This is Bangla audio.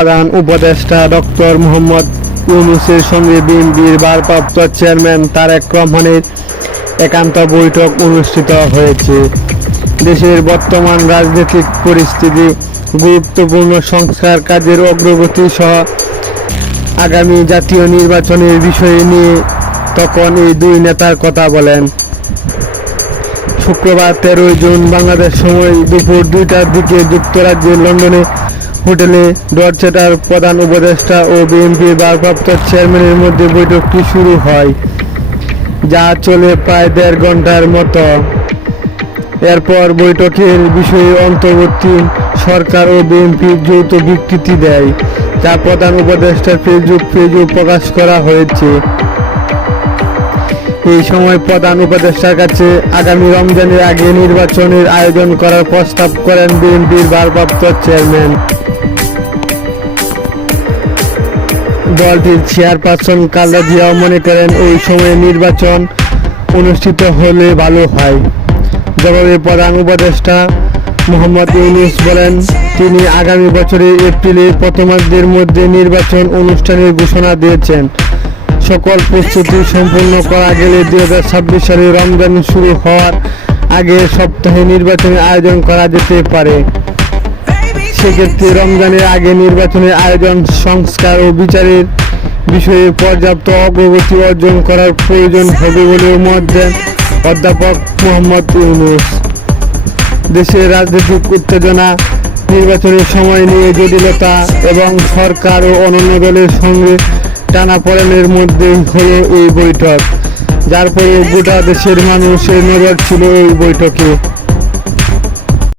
প্রধান উপদেষ্টা ডক্টর মোহাম্মদ ইউনূসের সঙ্গে বিএনপির ভারপ্রাপ্ত চেয়ারম্যান তারেক রহমানের একান্ত বৈঠক অনুষ্ঠিত হয়েছে। দেশের বর্তমান রাজনৈতিক পরিস্থিতি, গুরুত্বপূর্ণ সংস্কার কাজের অগ্রগতি সহ আগামী জাতীয় নির্বাচনের বিষয় নিয়ে তখন এই দুই নেতার কথা বলেন। শুক্রবার 13 জুন বাংলাদেশ সময় দুপুর 2টার দিকে যুক্তরাজ্যের লন্ডনে হোটেলে ডরচেটার প্রধান উপদেষ্টা ও বিএনপির ভারপ্রাপ্ত চেয়ারম্যানের মধ্যে বৈঠকটি শুরু হয়, যা চলে প্রায় 1.5 ঘন্টার মতো। এরপর বৈঠকের বিষয়ে অন্তর্বর্তী সরকার ও বিএনপি যৌথ বিবৃতি দেয়, যা প্রধান উপদেষ্টার ফেসবুক পেজে প্রকাশ করা হয়েছে। এই সময় প্রধান উপদেষ্টার কাছে আগামী রমজানের আগে নির্বাচনের আয়োজন করার প্রস্তাব করেন বিএনপির ভারপ্রাপ্ত চেয়ারম্যান। দলটির চেয়ারপারসন খালেদা জিয়াও মনে করেন ওই সময়ে নির্বাচন অনুষ্ঠিত হলে ভালো হয়। জবাবে প্রধান উপদেষ্টা মোহাম্মদ ইউনূস বলেন, তিনি আগামী বছরের এপ্রিলের প্রথমার্ধের মধ্যে নির্বাচন অনুষ্ঠানের ঘোষণা দিয়েছেন। সকল প্রস্তুতি সম্পূর্ণ করা গেলে 2026 সালে রমজান শুরু হওয়ার আগের সপ্তাহে নির্বাচনের আয়োজন করা যেতে পারে। সেক্ষেত্রে রমজানের আগে নির্বাচনের আয়োজন, সংস্কার ও বিচারের বিষয়ে পর্যাপ্ত অগ্রগতি অর্জন করার প্রয়োজন হবে বলে মত দেন অধ্যাপক মোহাম্মদ ইউনূস। দেশের রাজনৈতিক উত্তেজনা, নির্বাচনের সময় নিয়ে জটিলতা এবং সরকার ও অন্যান্য দলের সঙ্গে টানাপোড়েনের মধ্যে হলো এই বৈঠক, যার পরে গোটা দেশের মানুষের নজর ছিল এই বৈঠকে।